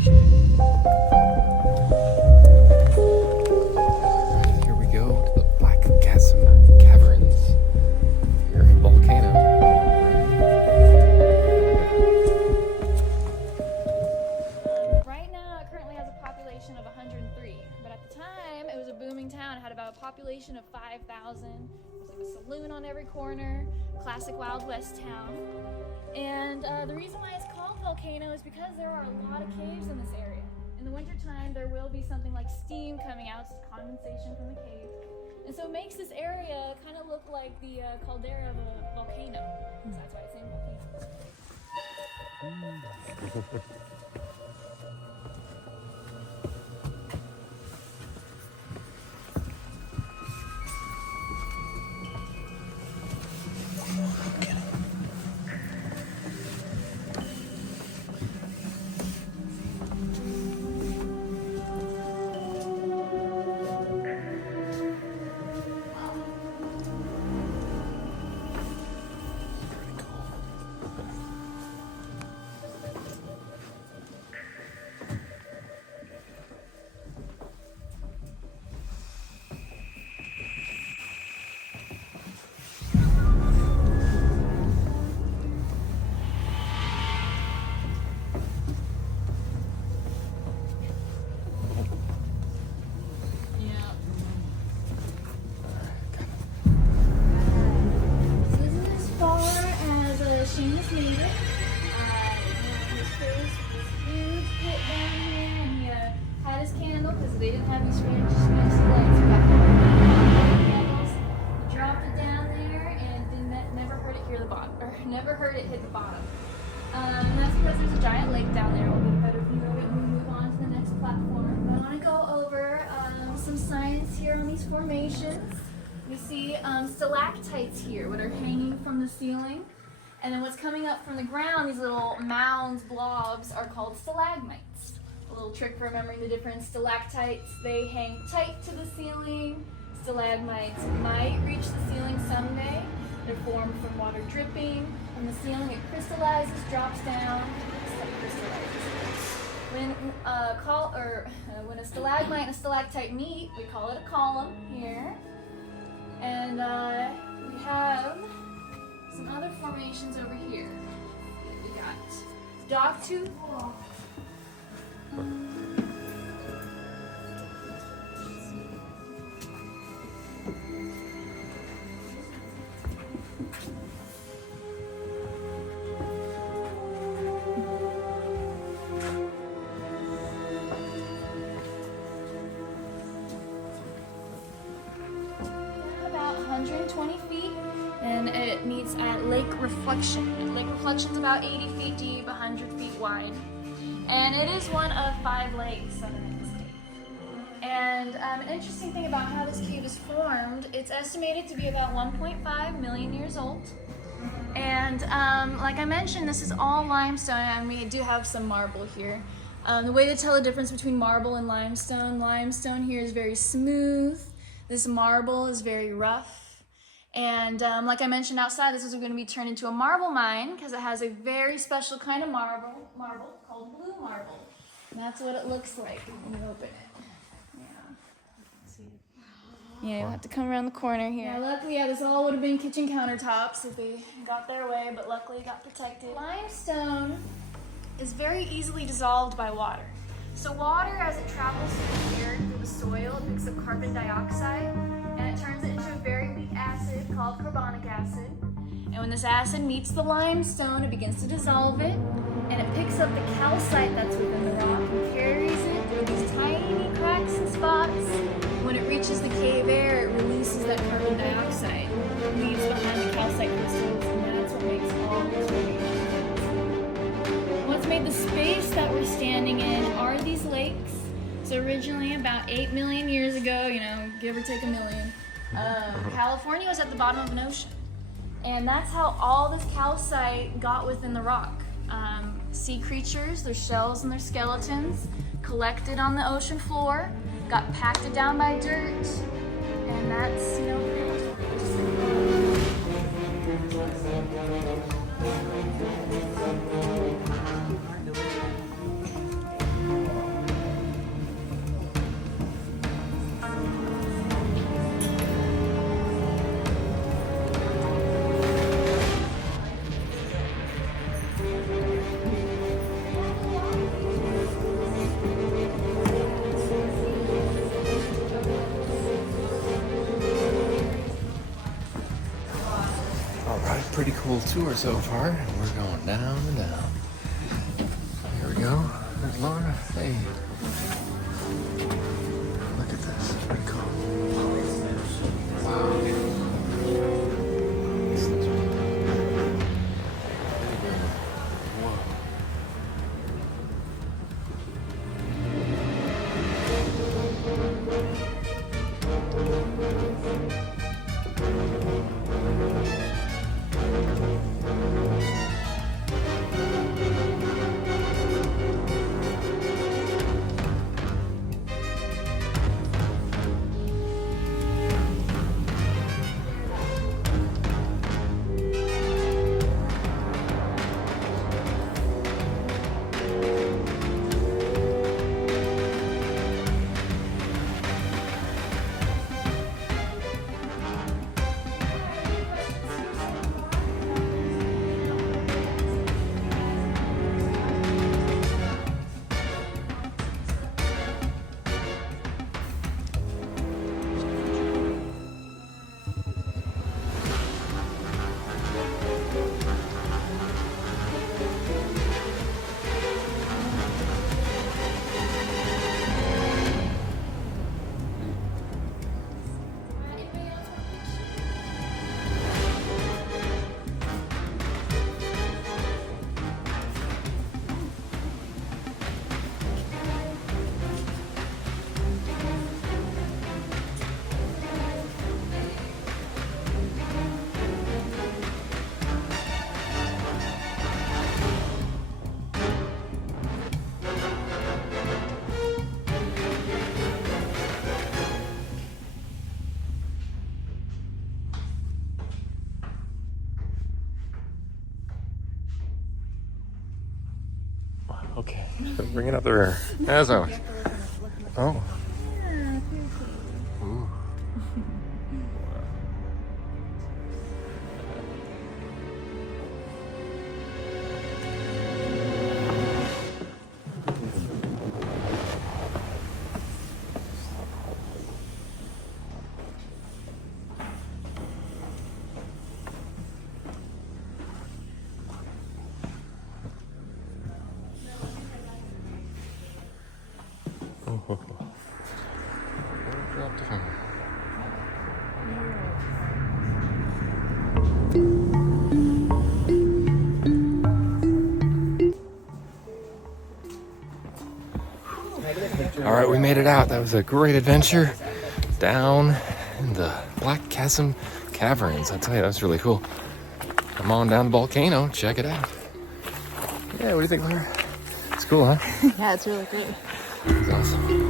Here we go to the Black Chasm Caverns here in Volcano. Right now, it currently has a population of 103, but at the time, it was a booming town. It had about a population of 5,000. There's like a saloon on every corner, classic Wild West town. And the reason why it's called Volcano is because there are a lot of caves in this area. In the wintertime, there will be something like steam coming out, it's condensation from the cave. And so it makes this area kind of look like the caldera of a volcano. So that's why it's named Volcano. They didn't have these strange lights back candles. He dropped it down there and never heard it hear the bottom, or never heard it hit the bottom. And that's because there's a giant lake down there. We'll get a better view of it when we move on to the next platform. I want to go over some science here on these formations. We see stalactites here, what are hanging from the ceiling. And then what's coming up from the ground, these little mounds, blobs, are called stalagmites. A little trick for remembering the difference. Stalactites, they hang tight to the ceiling. Stalagmites might reach the ceiling someday. They're formed from water dripping from the ceiling. It crystallizes, drops down, crystallizes. When a stalagmite and a stalactite meet, we call it a column here. And we have some other formations over here. We got dogtooth. About 120 feet, and it meets at Lake Reflection. Lake Reflection's about 80 feet deep, 100 feet wide. And it is one of 5 lakes underneath this cave. And an interesting thing about how this cave is formed, it's estimated to be about 1.5 million years old. And like I mentioned, this is all limestone, and we do have some marble here. The way to tell the difference between marble and limestone here is very smooth. This marble is very rough. And like I mentioned outside, this is going to be turned into a marble mine because it has a very special kind of marble called blue marble. And that's what it looks like when you open it. Yeah, you'll have to come around the corner here. Yeah, luckily, this all would have been kitchen countertops if they got their way, but luckily it got protected. Limestone is very easily dissolved by water. So water, as it travels through the air, through the soil, it picks up carbon dioxide, and it turns it into a very weak acid called carbonic acid. And when this acid meets the limestone, it begins to dissolve it, and it picks up the calcite that's within the rock and carries it through these tiny cracks and spots. When it reaches the cave air, it releases that carbon dioxide, leaves behind the calcite crystals, and that's what makes all this radiation. What's made the space that we're standing in are these lakes. So originally, about 8 million years ago, give or take a million, California was at the bottom of an ocean. And that's how all this calcite got within the rock. Sea creatures, their shells and their skeletons, collected on the ocean floor, got packed down by dirt, and that's, cool tour so far. We're going down and down. Here we go. There's Laura. Hey. Look at this. Pretty cool. Wow. This looks really cool. Whoa. Okay, bring it up the rear. As always. Oh. Ooh. Oh. Dropped a finger. All right, we made it out. That was a great adventure down in the Black Chasm Caverns. I tell you, that's really cool. Come on down to Volcano, check it out. Yeah, what do you think, Laura? It's cool, huh? Yeah, it's really great. It's awesome.